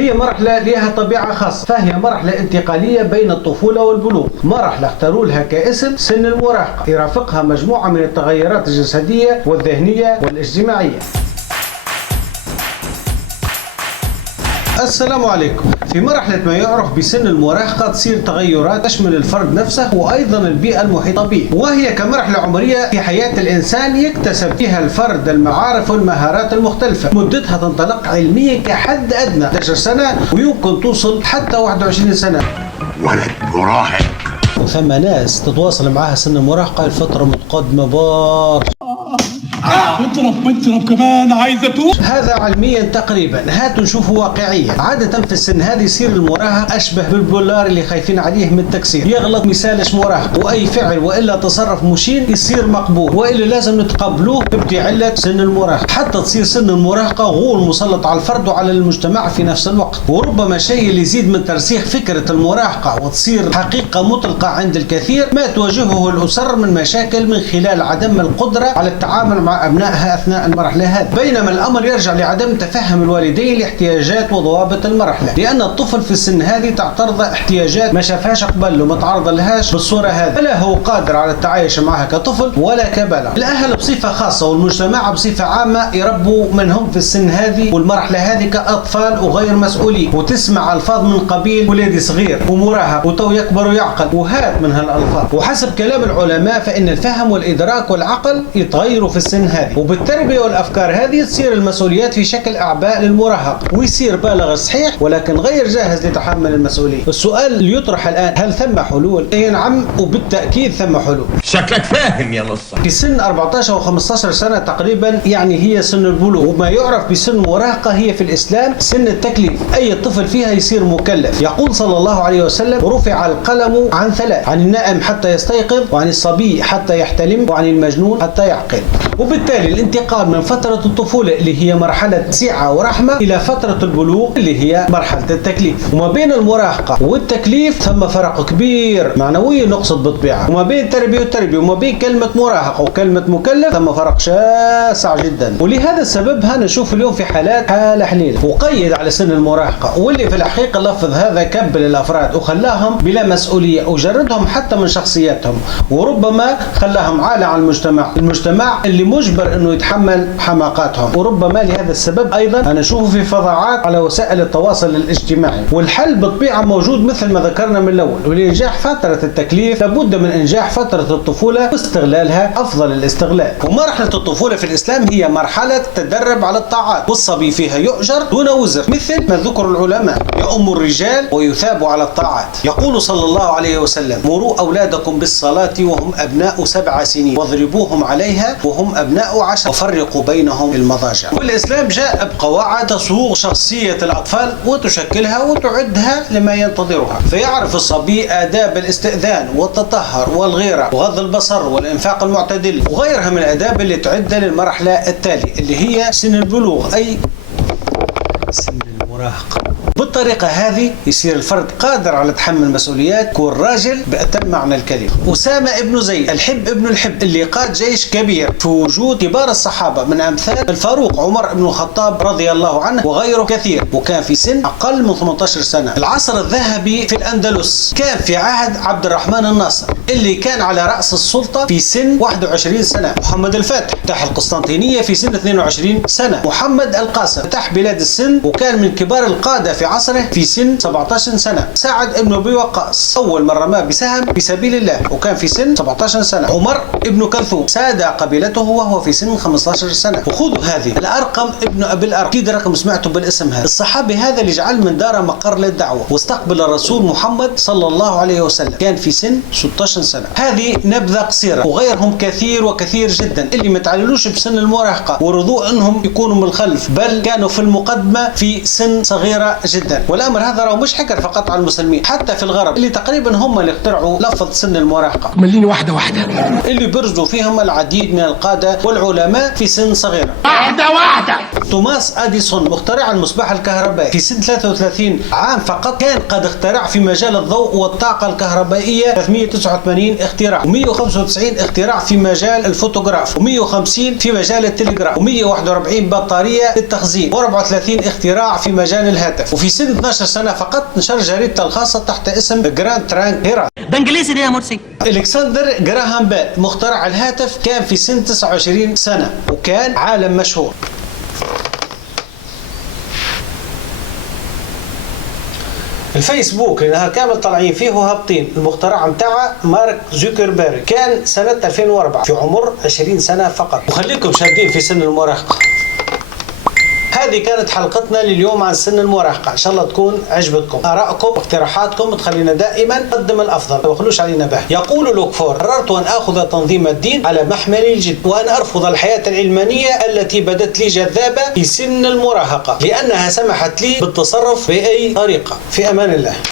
هي مرحلة لها طبيعة خاصة، فهي مرحلة انتقالية بين الطفولة والبلوغ. مرحلة اختاروا لها كاسم سن المراهقة، يرافقها مجموعة من التغيرات الجسدية والذهنية والاجتماعية. السلام عليكم. في مرحلة ما يعرف بسن المراهقة تصير تغيرات تشمل الفرد نفسه وأيضا البيئة المحيطة به، وهي كمرحلة عمرية في حياة الإنسان يكتسب فيها الفرد المعارف والمهارات المختلفة. مدتها تنطلق علميا كحد أدنى 11 سنة ويمكن توصل حتى 21 سنة. ولد مراهق. وثم ناس تتواصل معها سن المراهقة الفترة متقدمة بار. بنضرب كمان عايزة توب. هذا علميا تقريبا. هاتوا نشوفوا واقعيا. عادة في السن هذه يصير المراهق أشبه بالبولار اللي خايفين عليه من التكسير. يغلط مثالش مراهق، وأي فعل وإلا تصرف مشين يصير مقبول، وإلا لازم نتقبلوه بتعلة سن المراهقة. حتى تصير سن المراهقة غول مسلط على الفرد وعلى المجتمع في نفس الوقت. وربما شيء اللي يزيد من ترسيخ فكرة المراهقة وتصير حقيقة مطلقة عند الكثير ما تواجهه الأسر من مشاكل من خلال عدم القدرة على التعامل مع أبنائها أثناء المرحلة هذه، بينما الأمر يرجع لعدم تفهم الوالدين لاحتياجات وضوابط المرحلة، لأن الطفل في السن هذه تعترض احتياجات ما شافهاش قبل وما تعرض لهاش بالصورة هذه، فلا هو قادر على التعايش معها كطفل ولا كبالغ. الأهل بصفة خاصة والمجتمع بصفة عامة يربوا منهم في السن هذه والمرحلة هذه كأطفال وغير مسؤولين، وتسمع ألفاظ من قبيل ولادي صغير ومراهق وتو يكبر ويعقل وهات من هالألفاظ. وحسب كلام العلماء فإن الفهم والإدراك والعقل يتغيروا في السن هذه، وبالتربية والأفكار هذه تصير المسؤوليات في شكل أعباء للمراهق، ويصير بالغ صحيح ولكن غير جاهز لتحمل المسؤولية. السؤال اللي يطرح الآن، هل ثم حلول؟ أي نعم، وبالتأكيد ثم حلول. شكلك فاهم يا نصة. في سن 14 و 15 سنة تقريبا يعني هي سن البلوغ، وما يعرف بسن المراهقة هي في الإسلام سن التكليف. أي طفل فيها يصير مكلف. يقول صلى الله عليه وسلم: رفع القلم عن ثلاث، عن النائم حتى يستيقظ، وعن الصبي حتى يحتلم، وعن المجنون حتى يعقل. وبالتالي الانتقال من فترة الطفولة اللي هي مرحلة سعة ورحمة إلى فترة البلوغ اللي هي مرحلة التكليف. وما بين المراهقة والتكليف ثم فرق كبير معنوي نقصد بالطبيعة. وما بين التربية والتربية وما بين كلمة مراهقة وكلمة مكلف ثم فرق شاسع جدا. ولهذا السبب هنشوف اليوم في حالة حليلة وقيد على سن المراهقة، واللي في الحقيقة اللفظ هذا كبل الأفراد وخلاهم بلا مسؤولية وجردهم حتى من شخصياتهم، وربما خلاهم عالة على المجتمع اللي مجبر انه يتحمل حماقاتهم. وربما لهذا السبب ايضا انا اشوفه في فظاعات على وسائل التواصل الاجتماعي. والحل بالطبيعه موجود مثل ما ذكرنا من الاول، ولانجاح فتره التكليف لابد من انجاح فتره الطفوله واستغلالها افضل الاستغلال. ومرحله الطفوله في الاسلام هي مرحله تدرب على الطاعات، والصبي فيها يؤجر دون وزر مثل ما ذكر العلماء، يؤم الرجال ويثاب على الطاعات. يقول صلى الله عليه وسلم: مروا اولادكم بالصلاه وهم ابناء 7 سنين واضربوهم عليها وهم أبناء 10 وفرقوا بينهم المضاجع. والإسلام جاء بقواعد تصوغ شخصية الأطفال وتشكلها وتعدها لما ينتظرها، فيعرف الصبي آداب الاستئذان والتطهر والغيرة وغض البصر والإنفاق المعتدل وغيرها من الآداب اللي تعد للمرحلة التالية اللي هي سن البلوغ أي سن المراهقة. بالطريقة هذه يصير الفرد قادر على تحمل مسؤوليات، كون راجل بأتم معنى الكلمة. أسامة ابن زيد الحب ابن الحب اللي قاد جيش كبير في وجود كبار الصحابة من أمثال الفاروق عمر بن الخطاب رضي الله عنه وغيره كثير، وكان في سن أقل من 18 سنة. العصر الذهبي في الأندلس كان في عهد عبد الرحمن الناصر اللي كان على رأس السلطة في سن 21 سنة. محمد الفاتح فتح القسطنطينية في سن 22 سنة. محمد القاسم فتح بلاد السن وكان من كبار القادة في عصره في سن 17 سنة. سعد ابن أبي وقاص أول من رمى بسهم في سبيل الله وكان في سن 17 سنة. عمر ابن كلثوم ساد قبيلته وهو في سن 15 سنة. وخذوا هذه الأرقم ابن أبي الأرقم، أكيد رقم سمعتوا بالاسم هذا. الصحابي هذا اللي جعل من دار مقر للدعوة واستقبل الرسول محمد صلى الله عليه وسلم كان في سن 16 سنة. هذه نبذة قصيرة، وغيرهم كثير وكثير جدا اللي ما تعللوش بسن المراهقة ورضوا انهم يكونوا من الخلف، بل كانوا في المقدمة في سن صغيرة جدا. والامر هذا راه مش حكر فقط على المسلمين، حتى في الغرب اللي تقريبا هم اللي اخترعوا لفظ سن المراهقة. مليني واحدة اللي برزوا فيهم العديد من القادة والعلماء في سن صغيرة. واحدة. توماس اديسون مخترع المصباح الكهربائي في سن 33 عام فقط كان قد اخترع في مجال الضوء والطاقة الكهربائية 389 اختراع، و195 اختراع في مجال الفوتوغراف، و150 في مجال التلغراف، و141 بطارية للتخزين، و34 اختراع في مجال مجال الهاتف، وفي سن 12 سنة فقط نشر جريدته الخاصة تحت اسم جراند ترانك هيرا. ده انجليزي ده يا مرسي. الكسندر جراهام بيل مخترع الهاتف كان في سن 29 سنة وكان عالم مشهور. الفيسبوك اللي كامل طالعين فيه وهابطين، المخترع متاعه مارك زوكربيرغ، كان سنة 2004 في عمر 20 سنة فقط، وخليكم شادين في سن المراهقة. هذه كانت حلقتنا لليوم عن سن المراهقة، إن شاء الله تكون عجبتكم. آرائكم واقتراحاتكم تخلينا دائما نقدم الأفضل، ما تبخلوش علينا به. يقول لوكفور: قررت أن آخذ تنظيم الدين على محمل الجد، وأن أرفض الحياة العلمانية التي بدت لي جذابة في سن المراهقة، لأنها سمحت لي بالتصرف بأي طريقة. في أمان الله.